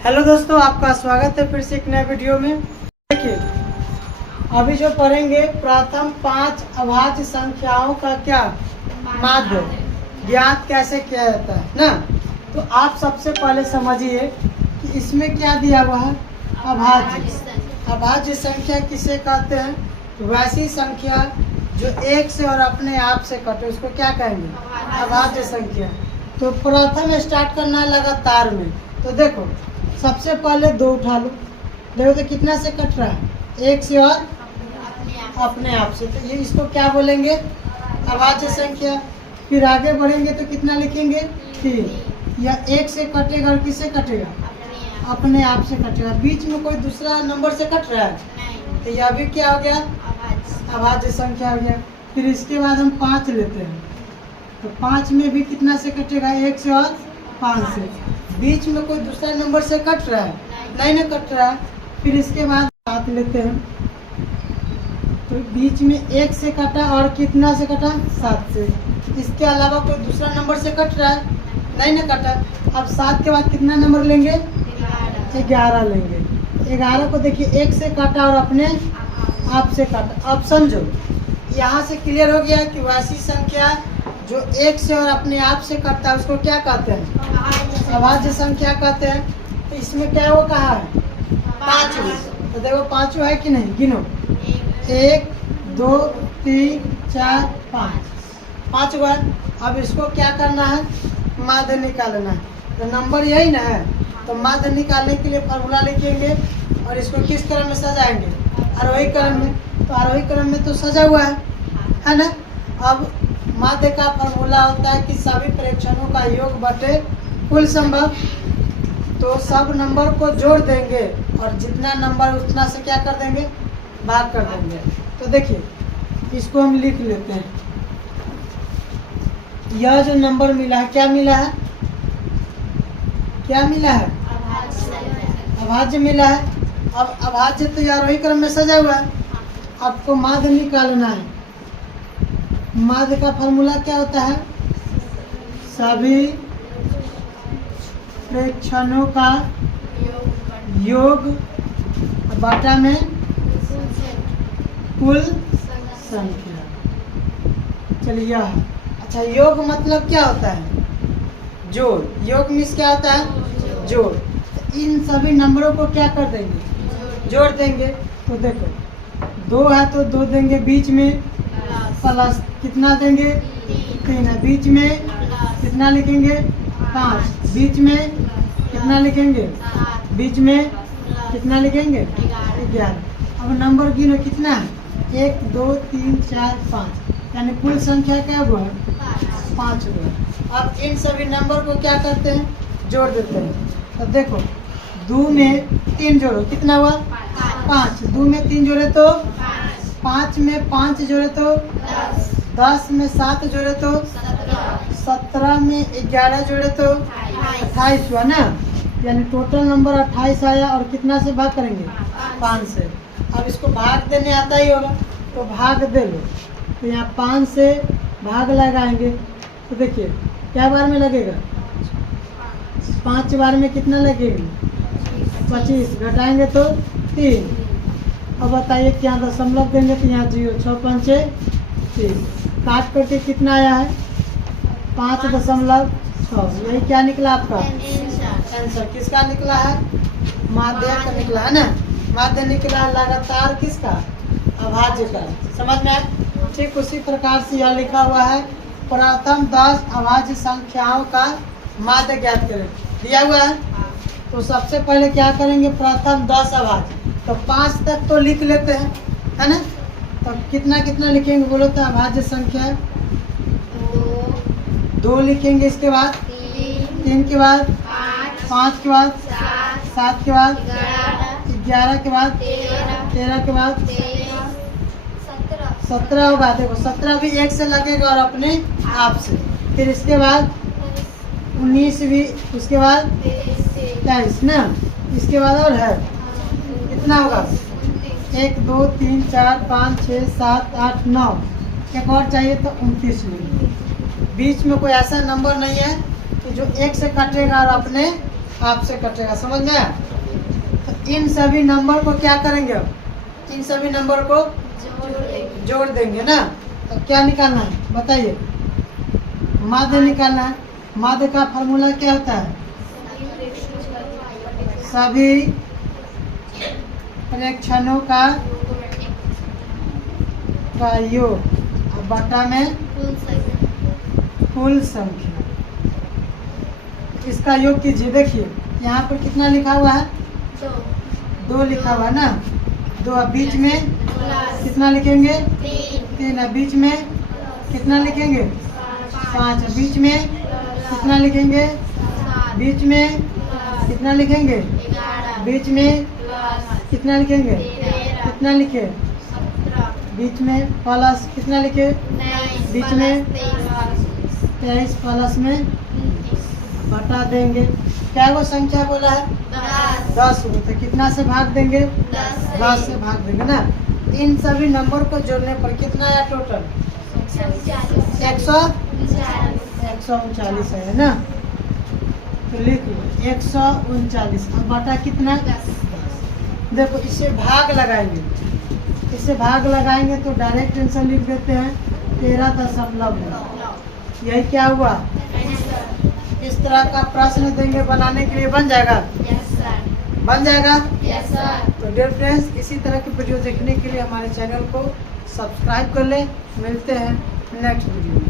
Hello दोस्तों, आपका स्वागत है फिर से एक नए वीडियो में। देखिए, अभी जो पढ़ेंगे प्रथम 5 अभाज्य संख्याओं का क्या माध्य ज्ञात कैसे किया जाता है ना। तो आप सबसे पहले समझिए कि इसमें क्या दिया हुआ है, अभाज्य। अभाज्य संख्या किसे कहते हैं? वैसी संख्या जो एक से और अपने आप से कटे उसको क्या कहेंगे, अभाज्य संख्या। तो प्रथम स्टार्ट करना है लगातार में। तो देखो, सबसे पहले 2 उठा लो, देखो तो कितना से कट रहा है, एक से और अपने आप से। तो ये इसको क्या बोलेंगे, अभाज्य संख्या। फिर आगे बढ़ेंगे तो कितना लिखेंगे, 3। या एक से कटेगा और किससे कटेगा, अपने आप से कटेगा। बीच में कोई दूसरा नंबर से कट रहा है तो यह भी क्या हो गया, अभाज्य संख्या हो गया। फिर इसके बाद हम 5 लेते हैं, तो 5 में भी कितना से कटेगा, 1 से और 5 से। बीच में कोई दूसरा नंबर से कट रहा है, नहीं ना कट रहा है। फिर इसके बाद 7 लेते हैं, तो बीच में 1 से कटा और कितना से कटा, 7 से। इसके अलावा कोई दूसरा नंबर से कट रहा है, नहीं ना कटा। अब 7 के बाद कितना नंबर लेंगे, 11 लेंगे। 11 को देखिए, 1 से काटा और अपने आप से काटा। अब समझो, यहाँ से क्लियर हो गया कि वैसी संख्या जो एक से और अपने आप से कटता है उसको क्या कहते हैं, अभाज्य संख्या कहते हैं। तो इसमें क्या वो कहा है, 5। तो देखो 5 है कि नहीं, गिनो, 1 2 3 4 5 हुआ। अब इसको क्या करना है, माध्य निकालना है। तो नंबर यही ना है, तो माध्य निकालने के लिए फॉर्मूला लिखेंगे और इसको किस क्रम में सजाएंगे, आरोही क्रम में। तो आरोही क्रम में तो सजा हुआ है ना। अब माध्य का फॉर्मूला होता है कि सभी प्रेक्षणों का योग बटे कुल संभव। तो सब नंबर को जोड़ देंगे और जितना नंबर उतना से क्या कर देंगे, भाग कर देंगे। तो देखिए, इसको हम लिख लेते हैं। यह जो नंबर मिला है, क्या मिला है, क्या मिला है, अभाज्य मिला है। अब अभाज्य तो यार वही क्रम में सजा हुआ है। आपको माध्य निकालना है। माध्य का फॉर्मूला क्या होता है, सभी प्रेक्षणों का योग बटा में कुल संख्या। चलिए, अच्छा, योग मतलब क्या होता है, जोड़। योग मीन्स क्या होता है, जोड़। तो इन सभी नंबरों को क्या कर देंगे, जोड़ देंगे। तो देखो, 2 है तो 2 देंगे, बीच में प्लस कितना देंगे, 3 है, बीच में कितना लिखेंगे, 5, बीच में कितना लिखेंगे, बीच में कितना लिखेंगे, 11। अब नंबर गिनो कितना है, 1 2 3 4 5, यानी कुल संख्या क्या हुआ, 5 हुआ। अब इन सभी नंबर को क्या करते हैं, जोड़ देते हैं। तो देखो, 2 में 3 जोड़ो, कितना हुआ, 5। 2 में 3 जोड़े तो 5 में 5 जोड़े तो 10 में 7 जोड़े तो 17 में 11 जोड़े तो 28 हुआ ना। यानी टोटल नंबर 28 आया। और कितना से भाग करेंगे, 5 से। अब इसको भाग देने आता ही होगा, तो भाग दे लो। तो यहाँ 5 से भाग लगाएंगे। तो देखिए, क्या बार में लगेगा, 5 बार में कितना लगेगा, 25। घटाएंगे तो 3। अब बताइए, क्या दशमलव देंगे तो यहाँ 0, 6 5 3। काट करके कितना आया है, 5.6। यही क्या निकला आपका आंसर। किसका निकला है, माध्य का निकला है ना। माध्य निकला है लगातार किसका, अभाज्य का। समझ में आया। ठीक उसी प्रकार से यह लिखा हुआ है, प्रथम 10 अभाज्य संख्याओं का माध्य ज्ञात करें, दिया हुआ है। तो सबसे पहले क्या करेंगे, प्रथम 10 अभाज्य। तो 5 तक तो लिख लेते हैं, है ना। तो कितना कितना लिखेंगे बोलो तो, अभाज्य संख्या 2 लिखेंगे। इसके बाद 3 के बाद 5 के बाद 7 के बाद 11 के बाद 13 के बाद 17 होगा। देखो, 17 भी 1 से लगेगा और अपने आप से। फिर इसके बाद 19 भी, उसके बाद 23 ना। इसके बाद और है, कितना होगा, 1 2 3 4 5 6 7 8 9। एक और चाहिए तो 29 में। बीच में कोई ऐसा नंबर नहीं है कि जो 1 से कटेगा और अपने आपसे कटेगा, समझ में आया? तो इन सभी नंबर को क्या करेंगे अब? इन सभी नंबर को जोड़ देंगे ना। तो क्या निकालना है बताइए? माध्य निकालना है। माध्य का फॉर्मूला क्या होता है? सभी प्रेक्षणों का योग और बटा में कुल संख्या। इसका योग कीजिए। देखिए यहाँ पर कितना लिखा हुआ है? 2 लिखा हुआ है ना। 2 अब बीच में कितना लिखेंगे? 3 अब बीच में कितना लिखेंगे? 5 अब बीच में कितना लिखेंगे? बीच में कितना लिखेंगे? बीच में कितना लिखेंगे? कितना लिखे? बीच में प्लस कितना लिखे? बीच में 23 प्लस में बटा देंगे। क्या वो संख्या बोला है? 10 को। तो कितना से भाग देंगे? 10 से भाग देंगे ना। इन सभी नंबर को जोड़ने पर कितना आया टोटल? 139 है ना। तो लिख लो 139। अब बटा कितना? देखो इसे भाग लगाएंगे, इसे भाग लगाएंगे तो डायरेक्ट आंसर लिख देते हैं 13.9। यही क्या हुआ? इस तरह का प्रश्न देंगे बनाने के लिए बन जाएगा? बन जाएगा। तो डियर फ्रेंड्स, इसी तरह की वीडियो देखने के लिए हमारे चैनल को सब्सक्राइब कर लें। मिलते हैं नेक्स्ट वीडियो में।